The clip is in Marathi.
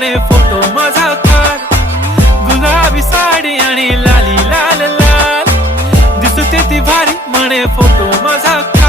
म्हणे फोटो माझा काढ, गुलाबी साडी आणि लाली लाल लाल, दिसते ती भारी म्हणे फोटो माझा काढ.